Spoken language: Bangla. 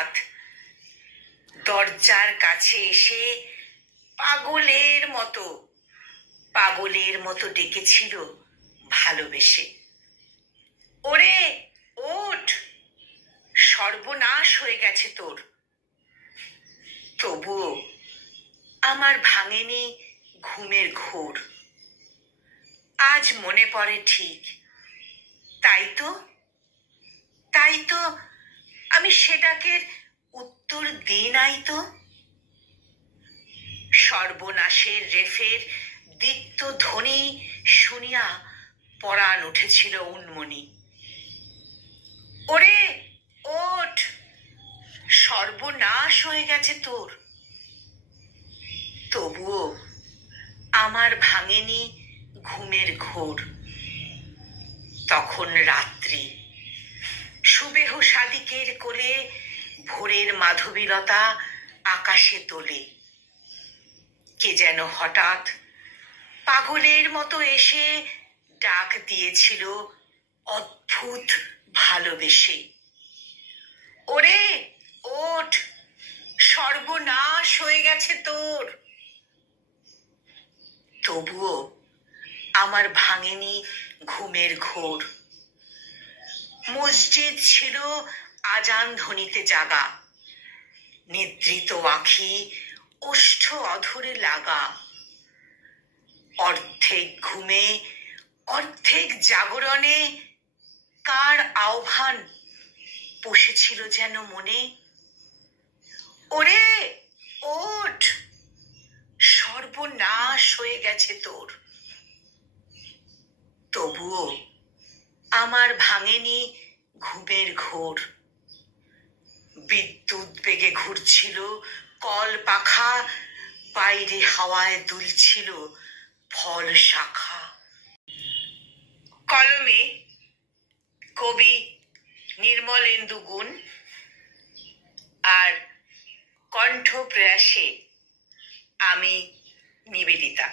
হঠাৎ দরজার কাছে এসে পাগলের মতো ডেকেছিল ভালোবেসে, ওরে ওঠ, সর্বনাশ হয়ে গেছে তোর। তবুও আমার ভাঙেনি ঘুমের ঘোর। আজ মনে পড়ে ঠিক, তাই তো আমি সে ডাকের উত্তর দিই নাই তো। সর্বনাশের রেফের দীপ্ত ধ্বনি শুনিয়া পরাণ উঠেছিল উন্মনি। ওরে ওঠ, সর্বনাশ হয়ে গেছে তোর। তবুও আমার ভাঙেনি ঘুমের ঘোর। তখন রাত্রি, সুবেহ সাদিকের কোলে ভোরের মাধবীলতা আকাশে তোলে। কে যেন হঠাৎ পাগলের মতো এসে ডাক দিয়েছিল অদ্ভুত ভালোবেসে, ওরে ওঠ, সর্বনাশ হয়ে গেছে তোর। তবুও আমার ভাঙেনি ঘুমের ঘোর। মসজিদ ছিল আজান ধ্বনিতে জাগা, নিদ্রিত আঁখি ওষ্ঠ অধরে লাগা। অর্ধেক ঘুমে অর্ধেক জাগরণে কার আহ্বান বসেছিল যেন মনে, ওরে ওঠ, সর্বনাশ হয়ে গেছে তোর। তবুও আমার ভাঙেনি ঘুমের ঘোর। বিদ্যুৎ বেগে ঘুরছিল কল পাখা, বাইরে হাওয়ায় দুলছিল ফল শাখা। কলমে কবি নির্মলেন্দু গুণ, আর কণ্ঠ প্রয়াসে আমি নিবেদিতা।